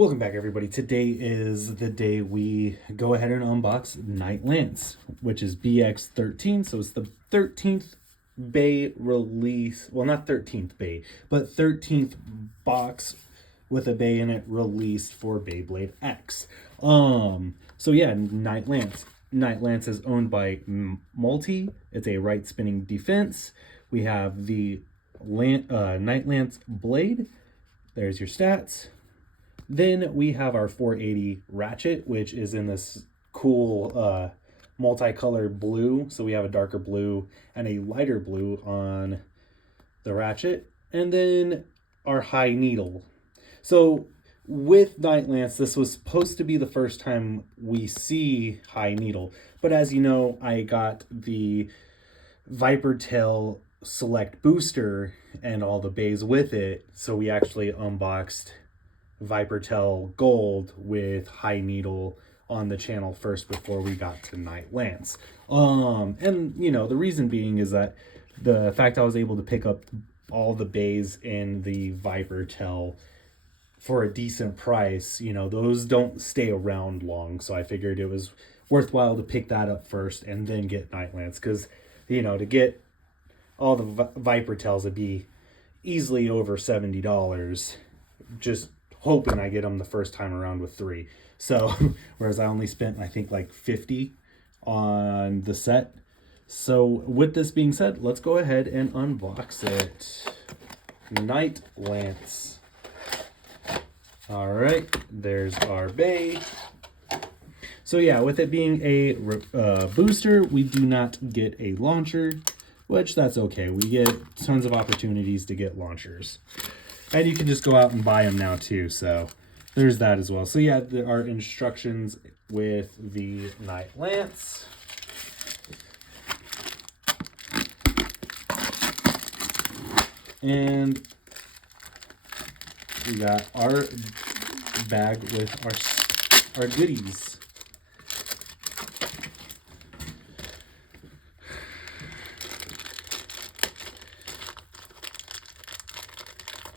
Welcome back, everybody. Today is the day we go ahead and unbox Night Lance, which is BX13. So it's the 13th Bay release. Well, not 13th Bay, but 13th box with a Bay in it released for Beyblade X. So yeah, Night Lance. Night Lance is owned by Multi. It's a right spinning defense. We have the Night Lance Blade. There's your stats. Then we have our 480 ratchet, which is in this cool multicolored blue. So we have a darker blue and a lighter blue on the ratchet. And then our high needle. So with Night Lance, this was supposed to be the first time we see high needle. But as you know, I got the Viper Tail Select Booster and all the bays with it. So we actually unboxed Viper Tail Gold with high needle on the channel first before we got to Night Lance. And you know, the reason being is that the fact I was able to pick up all the bays in the Viper Tail for a decent price, you know, those don't stay around long. So I figured it was worthwhile to pick that up first and then get Night Lance, because, you know, to get all the Viper Tails would be easily over $70. Just hoping I get them the first time around with 3. So whereas I only spent, I think, like 50 on the set. So with this being said, let's go ahead and unbox it. Night Lance. All right, there's our bay. So yeah, with it being a booster, we do not get a launcher, which that's okay. We get tons of opportunities to get launchers. And you can just go out and buy them now too, so there's that as well. So yeah, there are instructions with the Night Lance. And we got our bag with our goodies.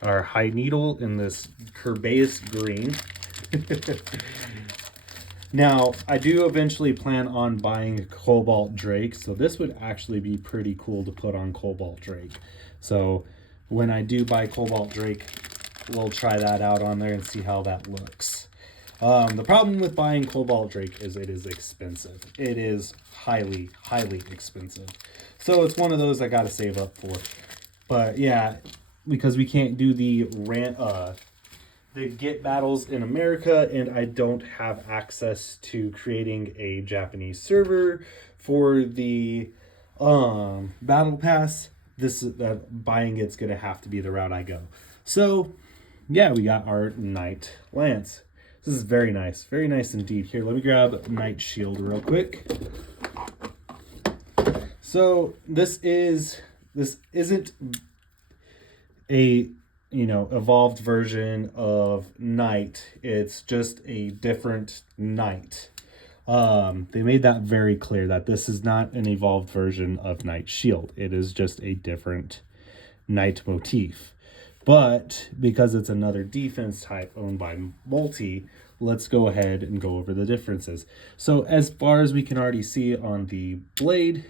Our high needle in this Kerbeus green. Now, I do eventually plan on buying Cobalt Drake, so this would actually be pretty cool to put on Cobalt Drake. So when I do buy Cobalt Drake, we'll try that out on there and see how that looks. The problem with buying Cobalt Drake is it is expensive. It is highly, highly expensive. So it's one of those I gotta save up for. But yeah, because we can't do the get battles in America, and I don't have access to creating a Japanese server for the battle pass, buying it's gonna have to be the route I go. So yeah, we got our Night Lance. This is very nice indeed. Here, let me grab Night Shield real quick. So this isn't a, you know, evolved version of Knight. It's just a different Knight. They made that very clear that this is not an evolved version of Night Shield. It is just a different Knight motif. But because it's another defense type owned by Multi, let's go ahead and go over the differences. So as far as we can already see on the blade,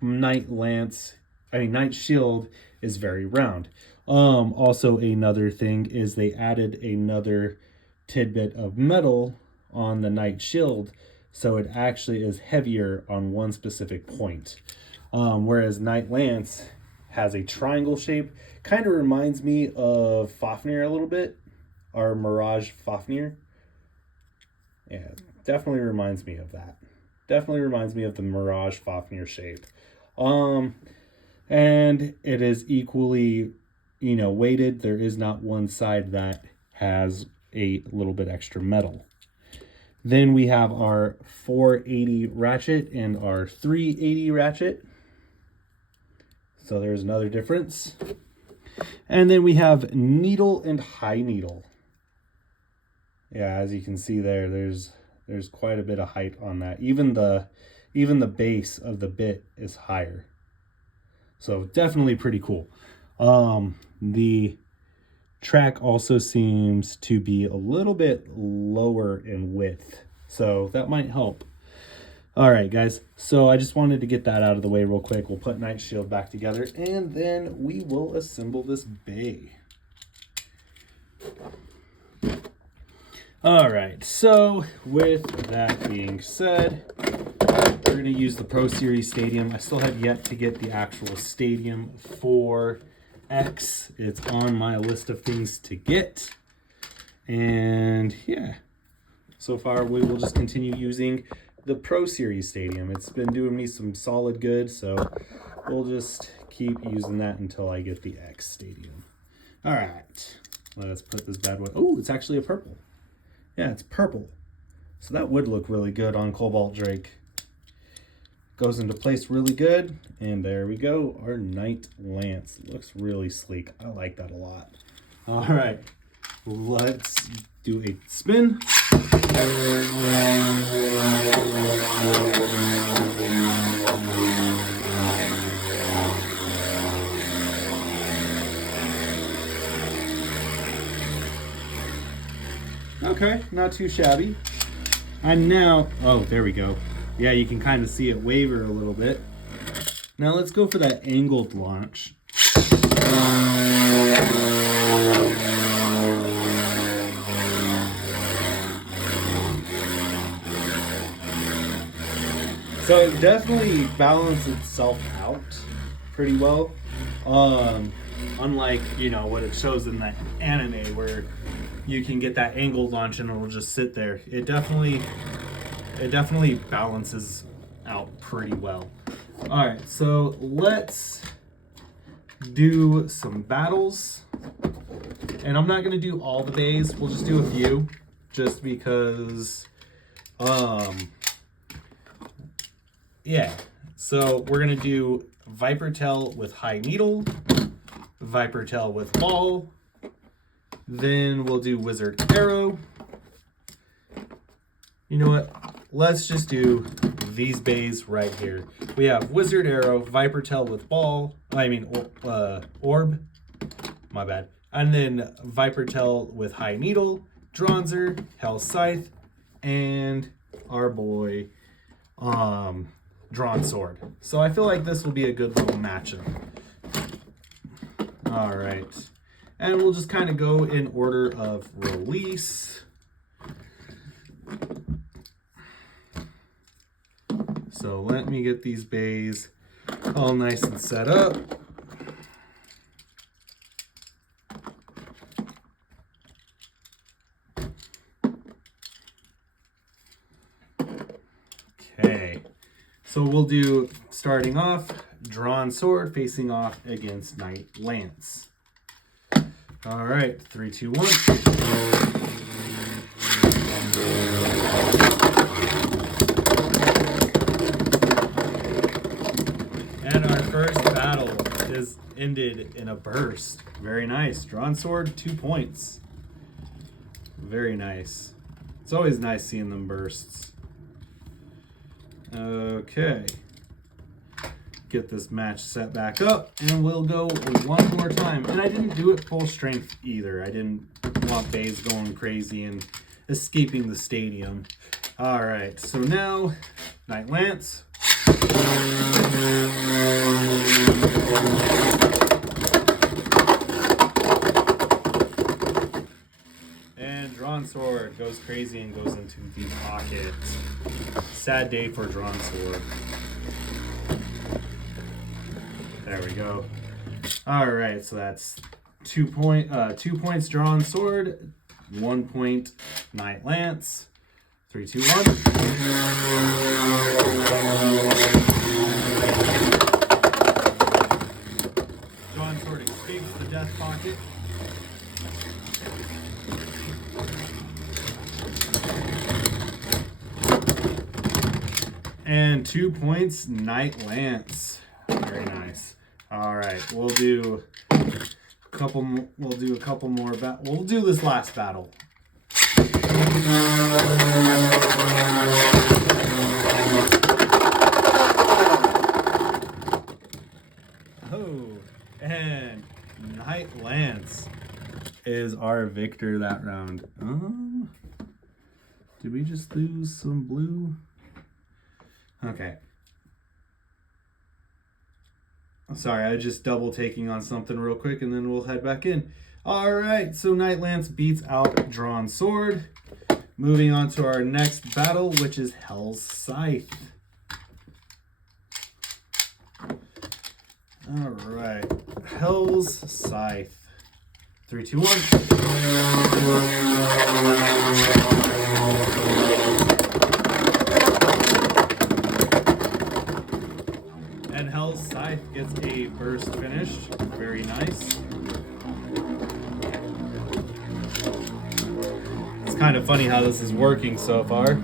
Night Shield is very round. Also another thing is they added another tidbit of metal on the Night Shield, so it actually is heavier on one specific point. Whereas Night Lance has a triangle shape, kind of reminds me of Fafnir a little bit, our Mirage Fafnir. Yeah, definitely reminds me of that. Definitely reminds me of the Mirage Fafnir shape. And it is equally, you know, weighted. There is not one side that has a little bit extra metal. Then we have our 480 ratchet and our 380 ratchet. So there's another difference. And then we have needle and high needle. Yeah, as you can see there's quite a bit of height on that. Even the base of the bit is higher. So definitely pretty cool. The track also seems to be a little bit lower in width, so that might help. All right, guys, so I just wanted to get that out of the way real quick. We'll put Night Shield back together, and then we will assemble this bay. All right, so with that being said, we're going to use the Pro Series Stadium. I still have yet to get the actual stadium for X. It's on my list of things to get. And yeah, so far we will just continue using the Pro Series Stadium. It's been doing me some solid good, so we'll just keep using that until I get the X Stadium. All right, let's put this bad boy. Oh, it's actually a purple. Yeah, it's purple. So that would look really good on Cobalt Drake. Goes into place really good, and there we go. Our Night Lance looks really sleek. I like that a lot. All right, let's do a spin. Okay, not too shabby. And now, oh, there we go. Yeah, you can kind of see it waver a little bit. Now let's go for that angled launch. So it definitely balances itself out pretty well. Unlike, you know, what it shows in the anime where you can get that angled launch and it'll just sit there. It definitely balances out pretty well. All right, so let's do some battles. And I'm not gonna do all the bays. We'll just do a few, just because. Yeah. So we're gonna do Viper Tail with High Needle, Viper Tail with Ball. Then we'll do Wizard Arrow. You know what? Let's just do these bays right here. We have Wizard Arrow, Viper Tail with Ball. Orb. My bad. And then Viper Tail with High Needle, Dronzer, Hell Scythe, and our boy, Drawn Sword. So I feel like this will be a good little matchup. All right. And we'll just kind of go in order of release. So let me get these bays all nice and set up. Okay. So we'll do, starting off, Drawn Sword facing off against Night Lance. All right, 3, 2, 1. And our first battle is ended in a burst. Very nice. Drawn Sword, 2 points. Very nice. It's always nice seeing them bursts. Okay. Get this match set back up, and we'll go one more time. And I didn't do it full strength either. I didn't want bays going crazy and escaping the stadium. All right, so now Night Lance. And Drawn Sword goes crazy and goes into the pocket. Sad day for Drawn Sword. There we go. All right, so that's 2 points Drawn Sword, 1 point Night Lance. 3, 2, 1. Drawn Sword escapes the death pocket. And 2 points Night Lance. Very nice. All right, we'll do a couple more we'll do this last battle. Oh, and Night Lance is our victor that round. Did we just lose some blue? Okay. Sorry, I just double taking on something real quick and then we'll head back in. All right, so Night Lance beats out Drawn Sword. Moving on to our next battle, which is Hell's Scythe. All right, Hell's Scythe. 3, 2, 1. And Hell's Scythe gets a burst finish. Very nice. It's kind of funny how this is working so far.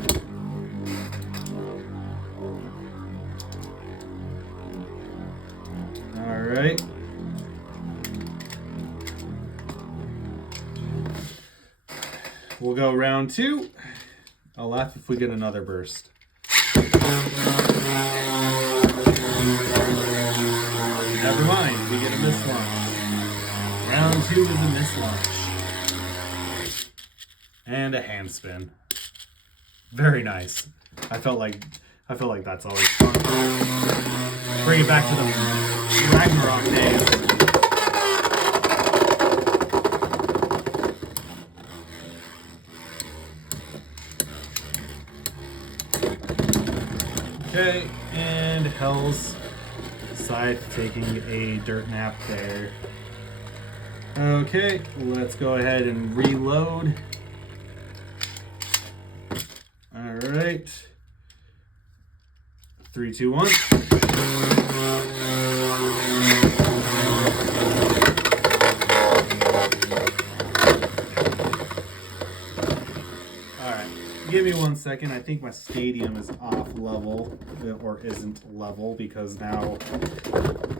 All right. We'll go round 2. I'll laugh if we get another burst. Never mind, we get a miss launch. Round 2 is a miss launch. And a hand spin. Very nice. I felt like that's always fun. Bring it back to the Ragnarok days. Okay, and Hell's Scythe taking a dirt nap there. Okay, let's go ahead and reload. All right. 3, 2, 1. Give me 1 second. I think my stadium is off level, or isn't level, because now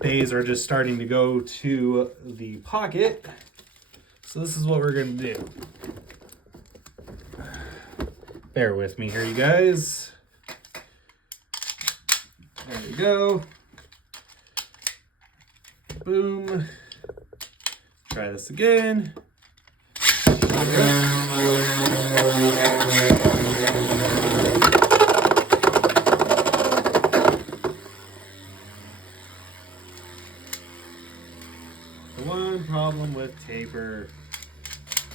bays are just starting to go to the pocket. So this is what we're going to do. Bear with me here, you guys. There we go. Boom. Try this again. The one problem with taper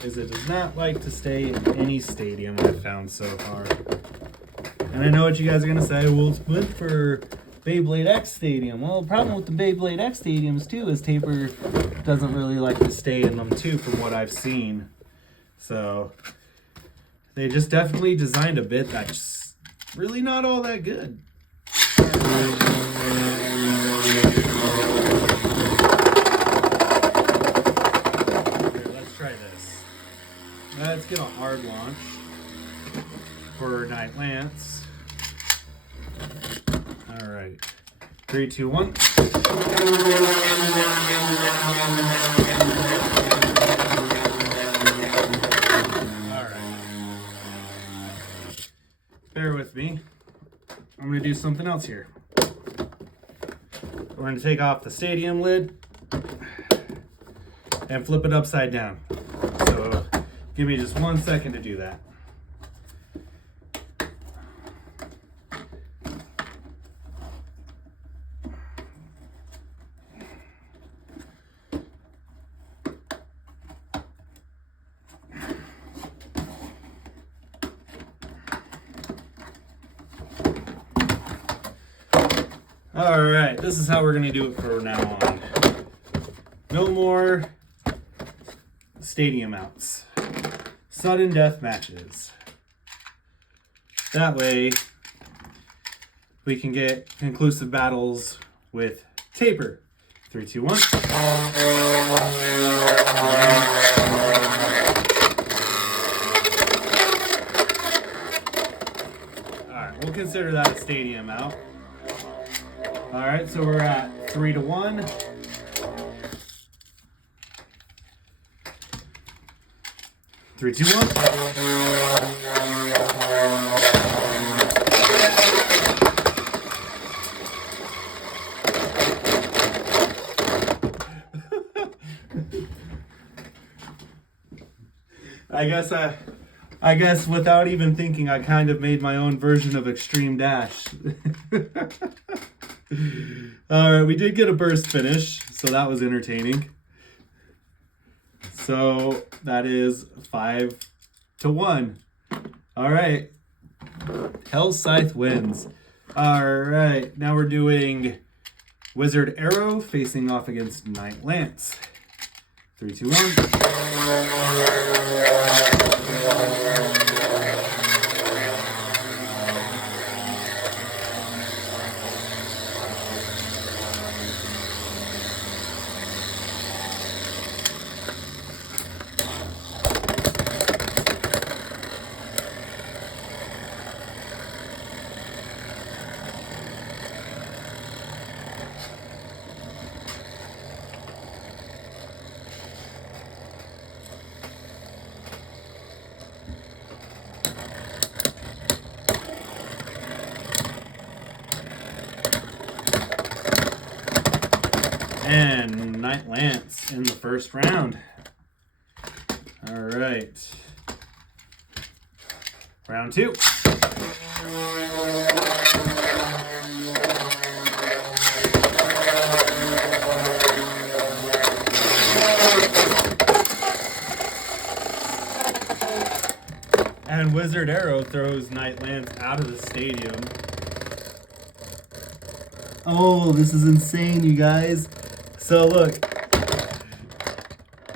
is it does not like to stay in any stadium I've found so far. And I know what you guys are going to say, well, it's good for Beyblade X Stadium. Well, the problem with the Beyblade X Stadiums, too, is taper doesn't really like to stay in them, too, from what I've seen. So they just definitely designed a bit that's really not all that good. Here, let's try this. Let's get a hard launch for Night Lance. All right. 3, 2, 1. Bear with me. I'm going to do something else here. We're going to take off the stadium lid and flip it upside down. So give me just 1 second to do that. All right, this is how we're going to do it from now on. No more stadium outs. Sudden death matches. That way, we can get conclusive battles with taper. 3, 2, 1. All right, we'll consider that a stadium out. All right, so we're at 3 to 1. Three, two, one. I guess without even thinking, I kind of made my own version of Extreme Dash. All right, we did get a burst finish, so that was entertaining. So that is 5-1. All right, Hell Scythe wins. All right, now we're doing Wizard Arrow facing off against Knight Lance. 3, 2, 1. And Knight Lance in the first round. All right. Round 2. And Wizard Arrow throws Knight Lance out of the stadium. Oh, this is insane, you guys. So look,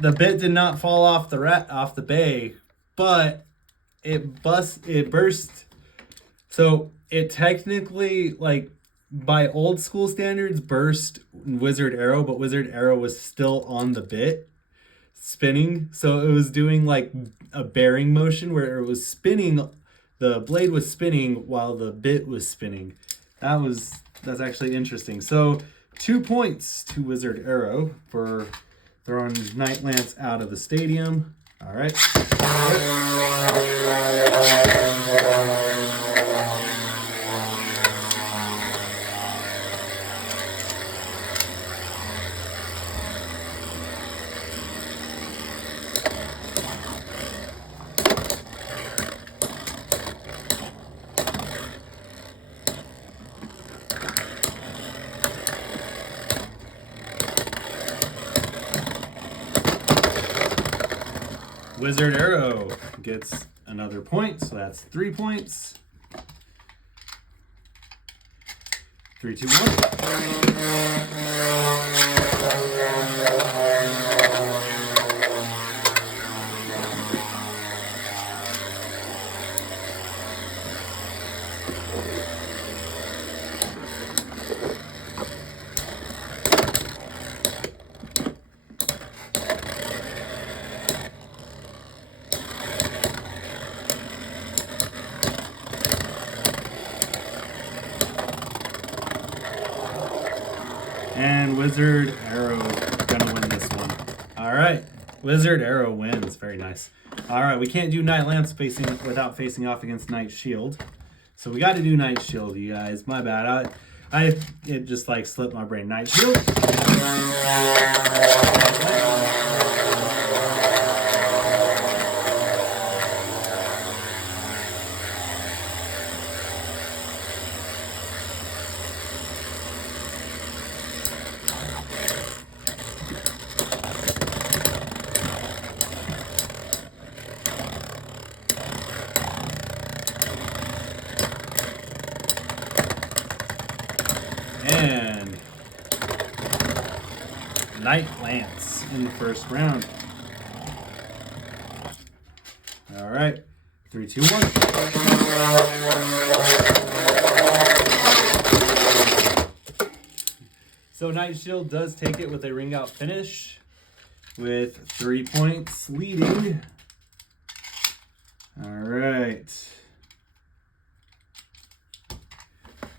the bit did not fall off the bay, but it burst. So it technically, like, by old school standards, burst Wizard Arrow, but Wizard Arrow was still on the bit spinning. So it was doing like a bearing motion where it was spinning, the blade was spinning while the bit was spinning. That's actually interesting. So 2 points to Wizard Arrow for throwing Knight Lance out of the stadium. All right. Wizard Arrow gets another point, so that's 3 points. 3, 2, 1. And Wizard Arrow gonna win this one. All right, Wizard Arrow wins. Very nice. All right, we can't do Knight Lance without facing off against Knight Shield, so we got to do Knight Shield, you guys. My bad. It just like slipped my brain. Knight Shield. And Knight Lance in the first round. All right, 3, 2, 1. So Knight Shield does take it with a ring out finish with 3 points leading. All right.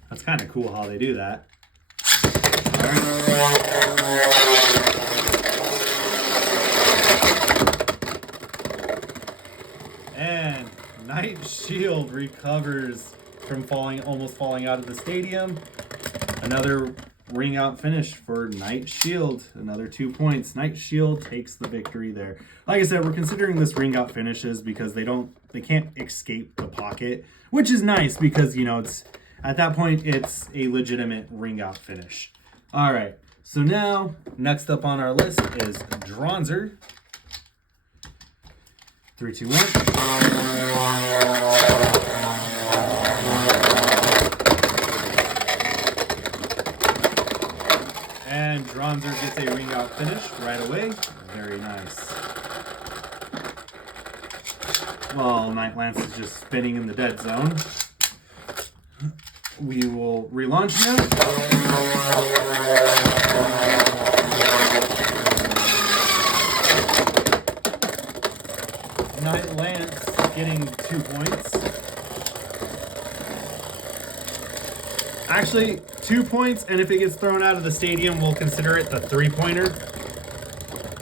That's kind of cool how they do that. And Knight Shield recovers from almost falling out of the stadium. Another ring out finish for Night Shield. Another 2 points. Night Shield takes the victory there. Like I said, we're considering this ring out finishes because they can't escape the pocket, which is nice because, you know, it's at that point it's a legitimate ring out finish. All right. So now, next up on our list is Dronzer. 3, 2, 1. And Dronzer gets a ring out finish right away. Very nice. Well, Night Lance is just spinning in the dead zone. We will relaunch now. Night Lance getting 2 points. Actually, 2 points, and if it gets thrown out of the stadium, we'll consider it the 3-pointer.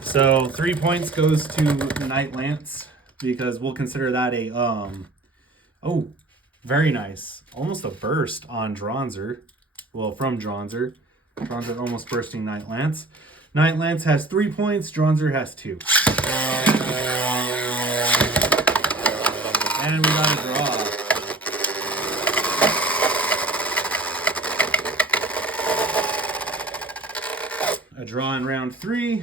So 3 points goes to Night Lance because we'll consider that a oh, very nice. Almost a burst on Dronzer. Well, from Dronzer. Dronzer almost bursting Night Lance. Night Lance has 3 points. Dronzer has 2. And we got a draw. A draw in round 3.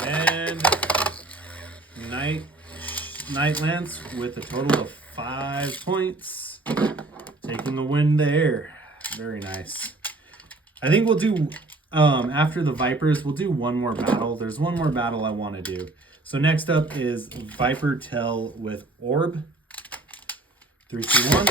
And Night Lance with a total of 5 points. Taking a win there. Very nice. I think we'll do, after the Vipers, we'll do one more battle. There's one more battle I want to do. So next up is Viper Tail with Orb. 3, 2, 1.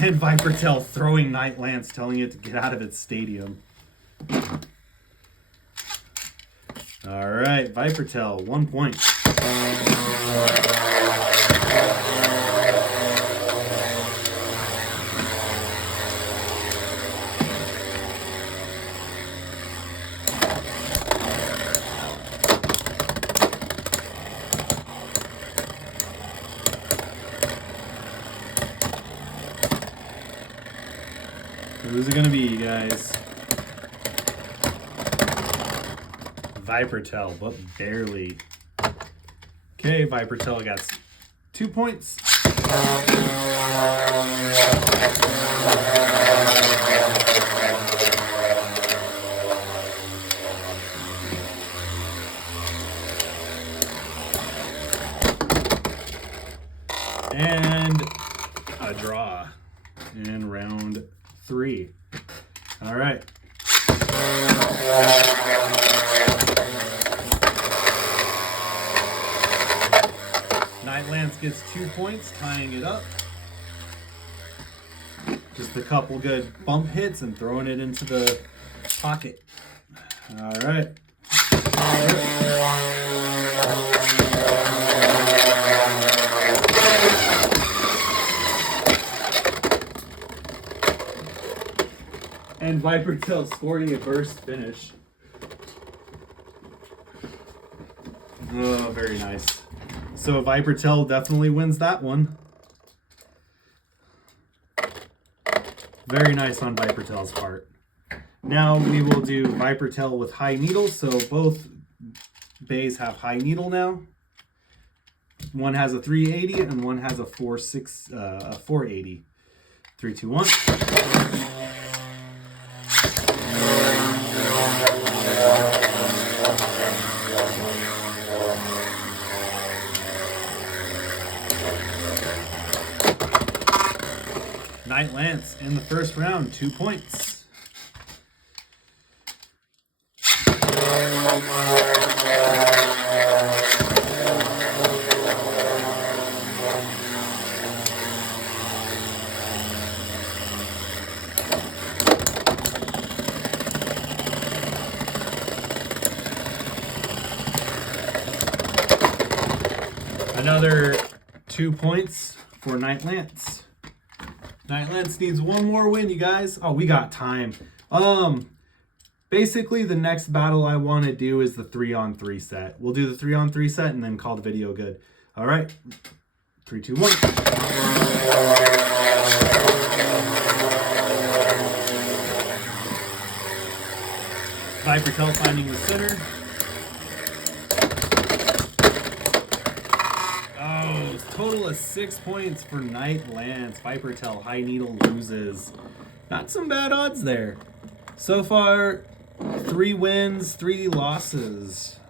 And Viper Tail throwing Night Lance, telling it to get out of its stadium. All right, Viper Tail, 1 point. Who's it gonna be, guys? Viper Tail, but barely. Okay, Viper Tail got 2 points. And a draw in round 3. All right. Night Lance gets 2 points, tying it up. Just a couple good bump hits and throwing it into the pocket. All right. And Viper Tail scoring a burst finish. Oh, very nice. So Viper Tail definitely wins that one. Very nice on Viper Tail's part. Now we will do Viper Tail with high needle. So both bays have high needle now. One has a 380 and one has a 480. 3, 2, 1. Night Lance in the first round, 2 points. Another 2 points for Night Lance. Night Lance needs one more win, you guys. Oh, we got time. Basically, the next battle I want to do is the 3-on-3 set. We'll do the 3-on-3 set and then call the video good. All right. 3, 2, 1. Viper Tail finding the center. Oh, total of 6 points for Night Lance. Viper Tail, High Needle loses. Not some bad odds there. So far, 3 wins, 3 losses.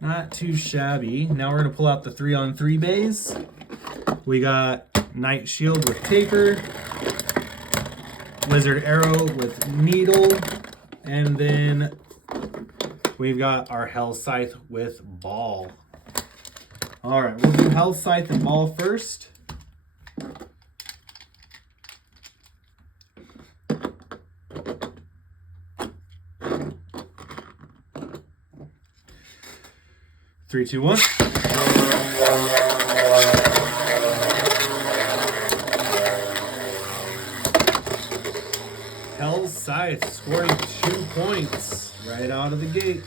Not too shabby. Now we're going to pull out the 3-on-3 bays. We got Night Shield with Taper, Wizard Arrow with Needle, and then we've got our Hell Scythe with Ball. All right, we'll do Hell Scythe and Ball first. Three, two, one. Hell Scythe scoring 2 points right out of the gate.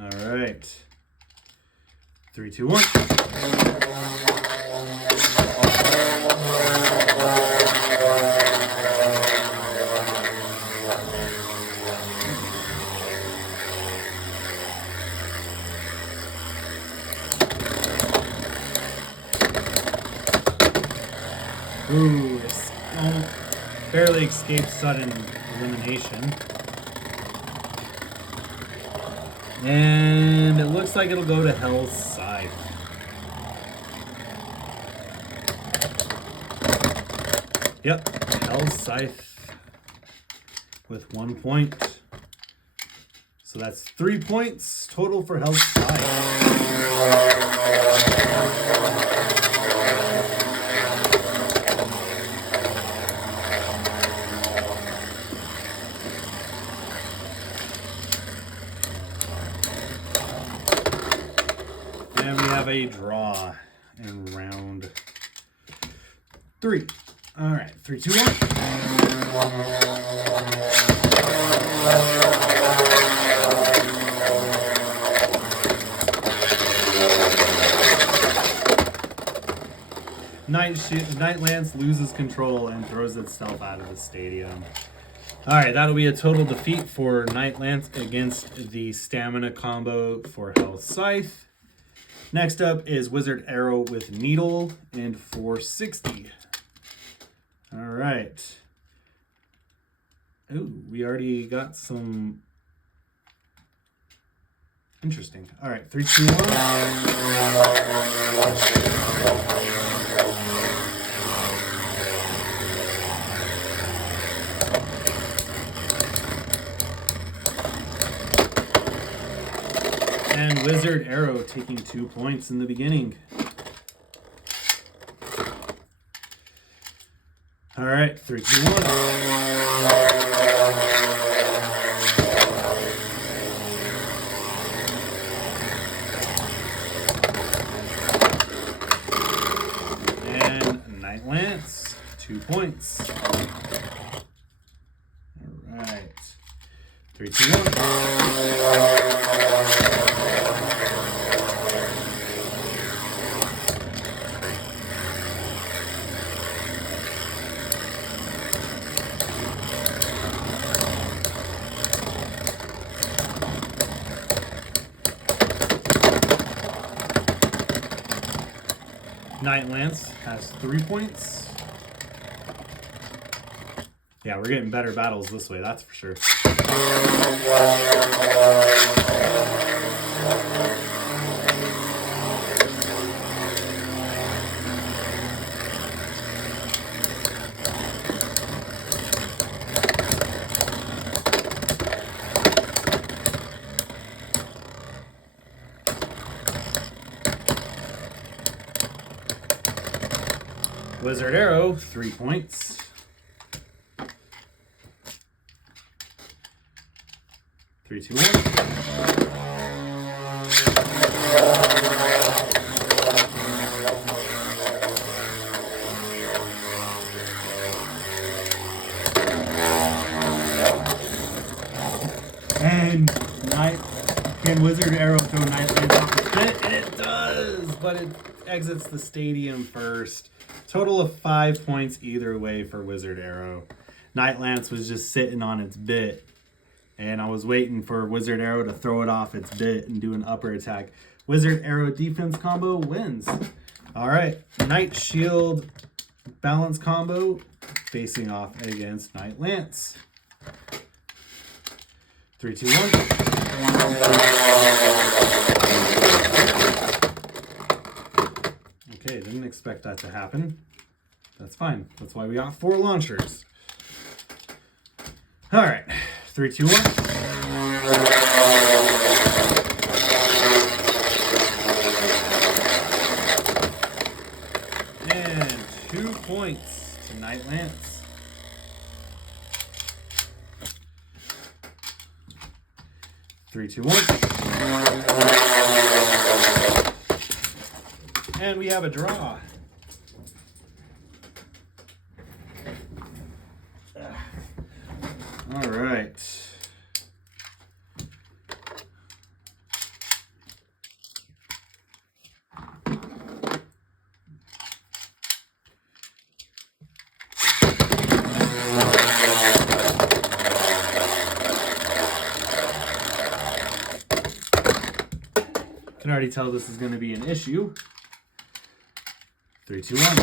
All right. 3, 2, 1. Ooh, barely escaped sudden elimination. And it looks like it'll go to Hell's Scythe. Yep, Hell's Scythe with 1 point. So that's 3 points total for Hell's Scythe. And we have a draw in round 3. All right, 3, 2, 1. Night Lance loses control and throws itself out of the stadium. All right, that'll be a total defeat for Night Lance against the stamina combo for Hell's Scythe. Next up is Wizard Arrow with Needle and 460. All right. Ooh, we already got some interesting. All right, 3, 2, 1. And Wizard Arrow taking 2 points in the beginning. All right, 3, 2, 1. And Night Lance, 2 points. All right, 3, 2, 1. Night Lance has 3 points. Yeah, we're getting better battles this way, that's for sure. Wizard Arrow, 3 points. Three, two, one. And can Wizard Arrow throw Night Lance off the pit? And it does, but it exits the stadium first. Total of 5 points either way for Wizard Arrow. Night Lance was just sitting on its bit, and I was waiting for Wizard Arrow to throw it off its bit and do an upper attack. Wizard Arrow defense combo wins. All right, Night Shield balance combo facing off against Night Lance. 3, 2, 1. Okay, didn't expect that to happen. That's fine. That's why we got 4 launchers. All right, 3, 2, 1. And 2 points to Night Lance. 3, 2, 1. And we have a draw. All right. Can already tell this is going to be an issue. 3, 2, 1.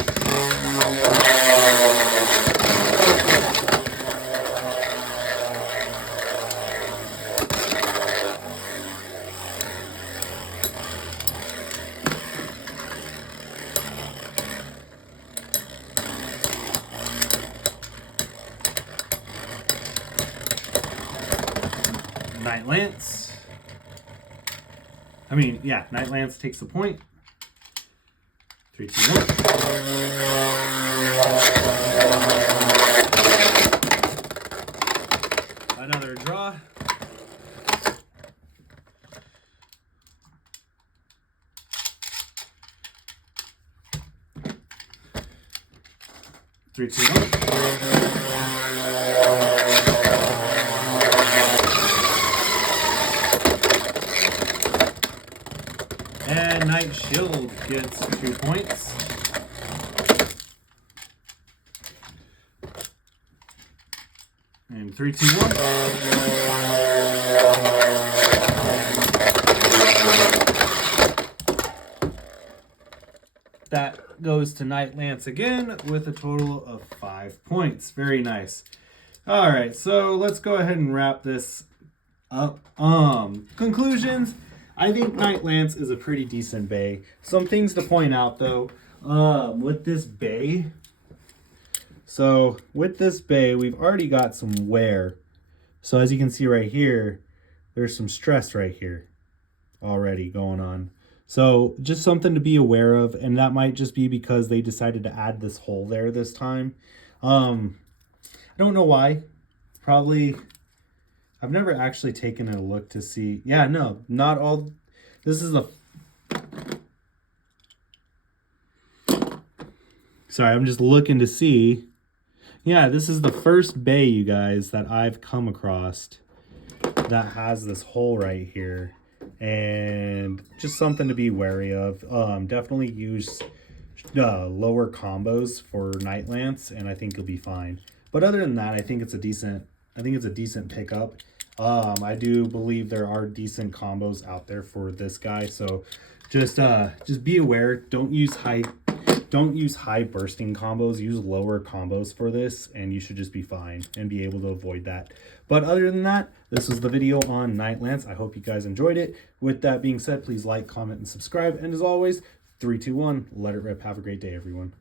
Night Lance. Night Lance takes the point. 3, 2, 1. Another draw. Three, two, one. And Night Shield gets 2 points. And 3, 2, 1. That goes to Night Lance again with a total of 5 points. Very nice. All right, so let's go ahead and wrap this up. Conclusions. I think Night Lance is a pretty decent bay. Some things to point out though, with this bay. So with this bay, we've already got some wear. So as you can see right here, there's some stress right here already going on. So just something to be aware of, and that might just be because they decided to add this hole there this time. I don't know why. Probably, I've never actually taken a look to see. Yeah, no, not all. This is sorry, I'm just looking to see. Yeah, this is the first bay, you guys, that I've come across that has this hole right here. And just something to be wary of. Definitely use lower combos for Night Lance, and I think you'll be fine. But other than that, I think it's a decent pickup. I do believe there are decent combos out there for this guy, so just be aware. Don't use high bursting combos. Use lower combos for this, and you should just be fine and be able to avoid that. But other than that, this was the video on Night Lance. I hope you guys enjoyed it. With that being said, please like, comment, and subscribe. And as always, 3, 2, 1, let it rip. Have a great day, everyone.